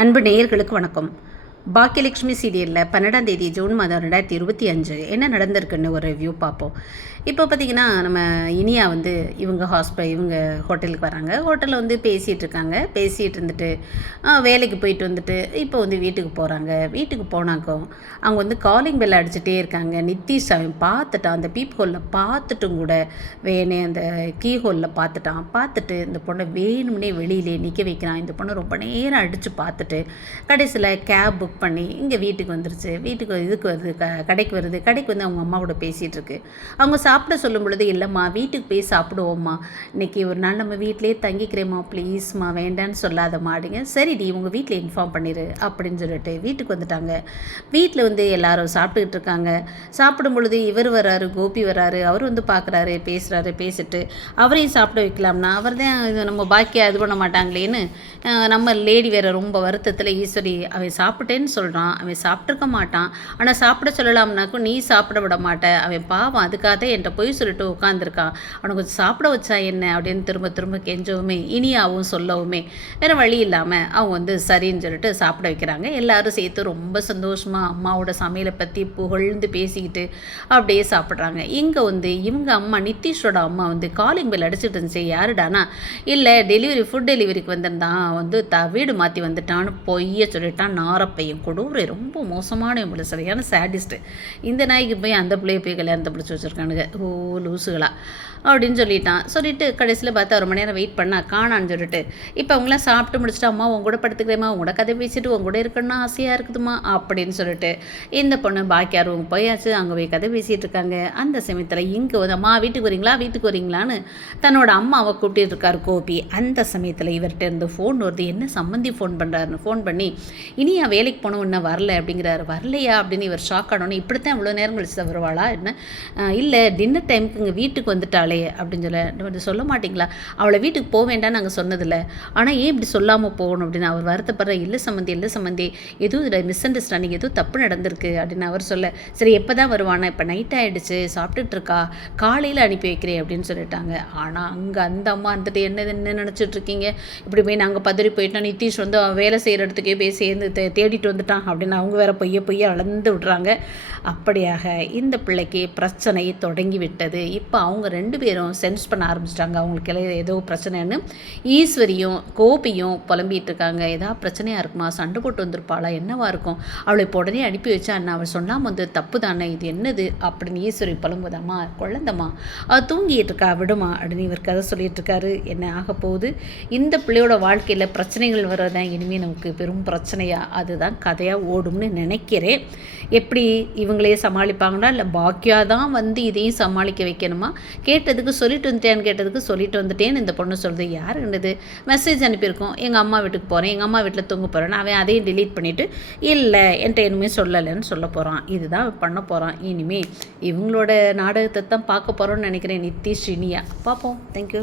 அன்பு நேயர்களுக்கு வணக்கம். பாக்கியலட்சுமி சீரியலில் பன்னெண்டாம் தேதி ஜூன் மாதம் ரெண்டாயிரத்தி இருபத்தி அஞ்சு என்ன நடந்திருக்குன்னு ஒரு ரிவ்யூ பார்ப்போம். இப்போ பார்த்திங்கன்னா நம்ம இனியா வந்து இவங்க ஹாஸ்ப இவங்க ஹோட்டலுக்கு வராங்க. ஹோட்டலில் வந்து பேசிகிட்டு இருக்காங்க. பேசிகிட்டு இருந்துட்டு வேலைக்கு போயிட்டு வந்துட்டு இப்போ வந்து வீட்டுக்கு போகிறாங்க வீட்டுக்கு போனாக்கும் அவங்க வந்து காலிங் பெல் அடிச்சுட்டே இருக்காங்க. நித்திஷ் அவன் பார்த்துட்டான். அந்த பீப் ஹோலில் பார்த்துட்டும் கூட வேணே அந்த கீ ஹோலில் பார்த்துட்டான். பார்த்துட்டு இந்த பொண்ணை வேணும்னே வெளியிலே நிற்க வைக்கிறான். இந்த பொண்ணை ரொம்ப நேரம் அடித்து பார்த்துட்டு கடைசியில் கேப் புக் பண்ணி இங்கே வீட்டுக்கு வந்துருச்சு. வீட்டுக்கு இதுக்கு வருது க கடைக்கு வருது. கடைக்கு வந்து அவங்க அம்மாவோட கூட பேசிகிட்ருக்கு அவங்க சாப்பிட சொல்லும் பொழுது இல்லைம்மா வீட்டுக்கு போய் சாப்பிடுவோம்மா. இன்னைக்கு ஒரு நாள் நம்ம வீட்டிலே தங்கிக்கிறேம்மா ப்ளீஸ்மா வேண்டான்னு சொல்லாதம்மா அப்படிங்க சரிடி உங்கள் வீட்டில் இன்ஃபார்ம் பண்ணிடு அப்படின்னு சொல்லிட்டு வீட்டுக்கு வந்துட்டாங்க. வீட்டில் வந்து எல்லாரும் சாப்பிட்டுக்கிட்டு இருக்காங்க. சாப்பிடும் பொழுது இவர் வராரு கோபி வராரு அவர் வந்து பார்க்குறாரு பேசுகிறாரு பேசிட்டு அவரையும் சாப்பிட வைக்கலாம்னா அவர் தான் இது நம்ம பாக்கியாக இது பண்ண மாட்டாங்களேன்னு நம்ம லேடி வேற ரொம்ப வருத்தத்தில் ஈஸ்வரி அவன் இல்லைன்னு சொல்கிறான் அவன் சாப்பிட்ருக்க மாட்டான். ஆனால் சாப்பிட சொல்லலாம்னாக்கும் நீ சாப்பிட விட மாட்ட. அவன் பாவம் அதுக்காக தான் என்கிட்ட பொய் சொல்லிட்டு உட்காந்துருக்கான் அவனை கொஞ்சம் சாப்பிட வச்சா என்ன? அப்படின்னு திரும்ப திரும்ப கெஞ்சவுமே இனியாவும் சொல்லவுமே வேறு வழி இல்லாமல் அவங்க வந்து சரின்னு சொல்லிட்டு சாப்பிட வைக்கிறாங்க. எல்லாரும் சேர்த்து ரொம்ப சந்தோஷமாக அம்மாவோட சமையலை பற்றி புகழ்ந்து பேசிக்கிட்டு அப்படியே சாப்பிட்றாங்க. இங்கே வந்து இவங்க அம்மா நிதிஷோட அம்மா வந்து காலிங் பெல் அடிச்சிட்டு இருந்துச்சு. யாருடானா இல்லை டெலிவரி ஃபுட் டெலிவரிக்கு வந்திருந்தான். வந்து த வீடு மாற்றி வந்துட்டான்னு பொய்ய சொல்லிட்டான் என் கொடூரை ரொம்ப மோசமான இவங்களை சரியான சேடிஸ்ட்டு இந்த நாய்க்கு போய் அந்த பிள்ளைய போய் கல்யாணத்தை பிடிச்சி வச்சுருக்கானுங்க. ஓ லூசுகளா. அப்படின்னு சொல்லிட்டான். சொல்லிட்டு கடைசியில் பார்த்தா ஒரு மணி நேரம் வெயிட் பண்ணா காணான்னு சொல்லிட்டு இப்போ அவங்களாம் சாப்பிட்டு முடிச்சுட்டு அம்மா உங்க கூட படுத்துக்கிறேம்மா உங்களோட கதை பேசிட்டு உங்க கூட இருக்கணும்னு ஆசையாக இருக்குதுமா அப்படின்னு சொல்லிட்டு இந்த பொண்ணு பாக்கியார் ரூம் போயாச்சு. அங்கே போய் கதை பேசிகிட்டு இருக்காங்க. அந்த சமயத்தில் இங்கே வந்து அம்மா வீட்டுக்கு வரீங்களா வீட்டுக்கு வரீங்களான்னு தன்னோட அம்மாவை கூப்பிட்டு இருக்கார் கோபி. அந்த சமயத்தில் இவர்கிட்ட இருந்து ஃபோன் வருது. என்ன சம்மந்தி ஃபோன் பண்ணுறாருன்னு ஃபோன் பண்ணி இனி என் வேலைக்கு போனோம் இன்னும் வரல அப்படிங்கிறாரு. வரலையா? அப்படின்னு இவர் ஷாக் ஆனோடனே இப்படித்தான் இவ்வளோ நேரம் கழிச்சு வருவாளா? என்ன? இல்லை டின்னர் டைமுக்கு இங்கே வீட்டுக்கு வந்துட்டாளே அப்படின்னு சொல்ல சொல்ல மாட்டிங்களா? அவளை வீட்டுக்கு போக வேண்டாம்னு நாங்கள் சொன்னதில்ல. ஆனால் ஏன் இப்படி சொல்லாமல் போகணும்? அப்படின்னு அவர் வருத்தப்படுற இல்லை சம்மந்தி இல்லை சம்மந்தி எதுவும் இதில் மிஸ் அண்டர்ஸ்டாண்டிங் எதுவும் தப்பு நடந்திருக்கு அப்படின்னு அவர் சொல்ல சரி எப்போ தான் வருவானா? இப்போ நைட் ஆகிடுச்சு சாப்பிட்டுட்டு இருக்கா? காலையில் அனுப்பி வைக்கிறேன் அப்படின்னு சொல்லிட்டாங்க. ஆனால் அங்கே அந்த அம்மா வந்துட்டு என்ன என்ன நினச்சிட்டு இருக்கீங்க? இப்படி போய் நாங்கள் பதறி போயிட்டோம் நிதிஷ் வந்து அவன் வேலை செய்கிற இடத்துக்கே போய் சேர்ந்து தேடிட்டு தேடிட்டு வந்துட்டான் அப்படின்னு அவங்க வேற பொய்ய பொய்ய அளந்து விடுறாங்க. அப்படியாக இந்த பிள்ளைக்கு பிரச்சனை தொடங்கி விட்டது. இப்போ அவங்க ரெண்டு பேரும் சென்ஸ் பண்ண ஆரம்பிச்சிட்டாங்க. அவங்களுக்கு எல்லாம் ஏதோ பிரச்சனைன்னு. ஈஸ்வரியும் கோபியும் புலம்பிட்டு இருக்காங்க. ஏதாவது பிரச்சனையாக இருக்குமா? சண்டை போட்டு வந்திருப்பாளா? என்னவா இருக்கும்? அவளை இப்போ உடனே அனுப்பி வச்சா என்ன? அவள் சொல்லாமல் வந்து தப்பு தானே இது என்னது? அப்படின்னு ஈஸ்வரி புலம்புதாம்மா. குழந்தம்மா அவள் தூங்கிட்டு இருக்கா? விடுமா? அப்படின்னு இவர் கதை சொல்லிட்டு இருக்காரு. என்ன ஆக போகுது? இந்த பிள்ளையோட வாழ்க்கையில் பிரச்சனைகள் வர்றதான் இனிமேல் நமக்கு பெரும் பிரச்சனையா? அதுதான் கதையாக ஓடும்னு நினைக்கிறேன். எப்படி இவங்களே சமாளிப்பாங்களா? இல்லை பாக்கியா தான் வந்து இதையும் சமாளிக்க வைக்கணுமா? கேட்டதுக்கு சொல்லிட்டு வந்துட்டேன்னு கேட்டதுக்கு சொல்லிட்டு வந்துட்டேன்னு இந்த பொண்ணு சொல்கிறது யாருன்றது மெசேஜ் அனுப்பியிருக்கோம். எங்கள் அம்மா வீட்டுக்கு போகிறேன் எங்கள் அம்மா வீட்டில் தூங்க போகிறேன் அவன் அதையும் டிலீட் பண்ணிவிட்டு இல்லை என்கிட்ட இனிமேல் சொல்லலைன்னு சொல்ல போகிறான் இதுதான் பண்ண போகிறான் இனிமேல் இவங்களோட நாடகத்தை தான் பார்க்க போகிறோன்னு நினைக்கிறேன் நித்தி ஸ்ரீனியா. பார்ப்போம். தேங்க்யூ